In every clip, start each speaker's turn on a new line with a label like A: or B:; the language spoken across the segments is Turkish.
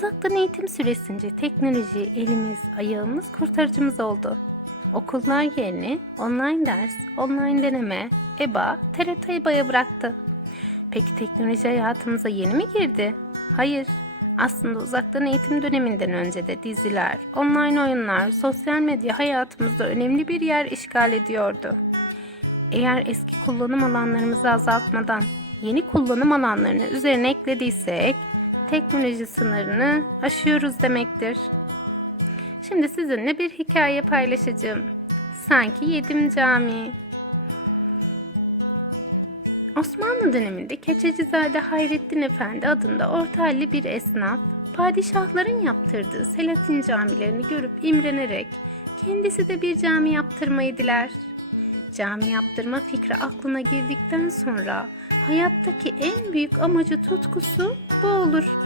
A: Uzaktan eğitim süresince teknoloji elimiz, ayağımız kurtarıcımız oldu. Okullar yerini online ders, online deneme, EBA, TRT EBA'ya bıraktı. Peki teknoloji hayatımıza yeni mi girdi? Hayır. Aslında uzaktan eğitim döneminden önce de diziler, online oyunlar, sosyal medya hayatımızda önemli bir yer işgal ediyordu. Eğer eski kullanım alanlarımızı azaltmadan yeni kullanım alanlarını üzerine eklediysek teknoloji sınırını aşıyoruz demektir. Şimdi sizinle bir hikaye paylaşacağım. Sanki yedim cami. Osmanlı döneminde Keçecizade Hayrettin Efendi adında orta halli bir esnaf, padişahların yaptırdığı Selahattin camilerini görüp imrenerek kendisi de bir cami yaptırmayı diler. Cami yaptırma fikri aklına girdikten sonra hayattaki en büyük amacı tutkusu bu olur.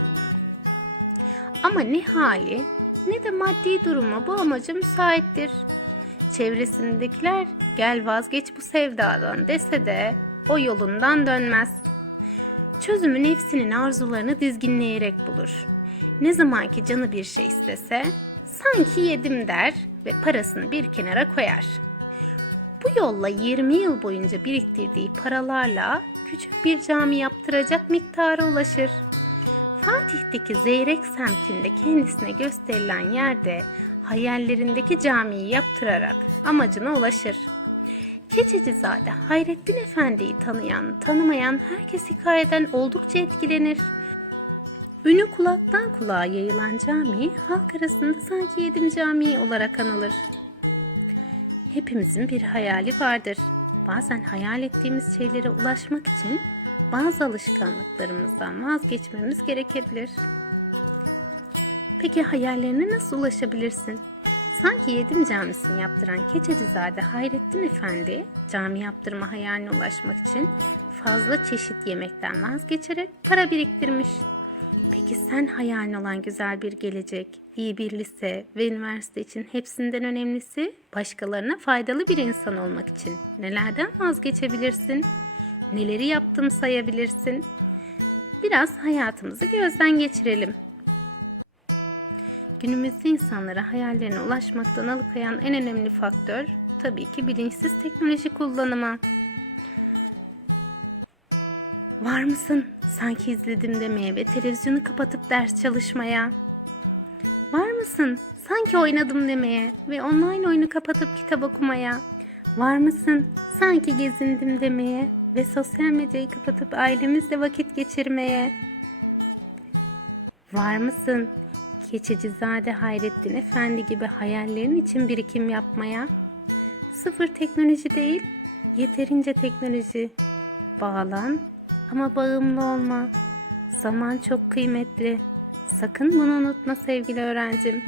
A: Ama ne hali ne de maddi durumu bu amaca müsaittir. Çevresindekiler gel vazgeç bu sevdadan dese de o yolundan dönmez. Çözümü nefsinin arzularını dizginleyerek bulur. Ne zamanki canı bir şey istese sanki yedim der ve parasını bir kenara koyar. Bu yolla 20 yıl boyunca biriktirdiği paralarla küçük bir cami yaptıracak miktara ulaşır. Fatih'teki Zeyrek semtinde kendisine gösterilen yerde hayallerindeki camiyi yaptırarak amacına ulaşır. Keçecizade Hayrettin Efendi'yi tanıyan, tanımayan herkes hikayeden oldukça etkilenir. Ünü kulaktan kulağa yayılan cami halk arasında sanki Yedim Camii olarak anılır. Hepimizin bir hayali vardır. Bazen hayal ettiğimiz şeylere ulaşmak için bazı alışkanlıklarımızdan vazgeçmemiz gerekebilir. Peki hayallerine nasıl ulaşabilirsin? Sanki Yedim Camisi'ni yaptıran Keçecizade Hayrettin Efendi, cami yaptırma hayaline ulaşmak için fazla çeşit yemekten vazgeçerek para biriktirmiş. Peki sen hayalin olan güzel bir gelecek, iyi bir lise ve üniversite için hepsinden önemlisi başkalarına faydalı bir insan olmak için nelerden vazgeçebilirsin? Neleri yaptım sayabilirsin? Biraz hayatımızı gözden geçirelim. Günümüzde insanlara hayallerine ulaşmaktan alıkoyan en önemli faktör tabii ki bilinçsiz teknoloji kullanımı. Var mısın? Sanki izledim demeye ve televizyonu kapatıp ders çalışmaya. Var mısın? Sanki oynadım demeye ve online oyunu kapatıp kitap okumaya. Var mısın? Sanki gezindim demeye ve sosyal medyayı kapatıp ailemizle vakit geçirmeye. Var mısın? Keçecizade Hayrettin Efendi gibi hayallerin için birikim yapmaya. Sıfır teknoloji değil, yeterince teknoloji. Bağlan ama bağımlı olma. Zaman çok kıymetli. Sakın bunu unutma sevgili öğrencim.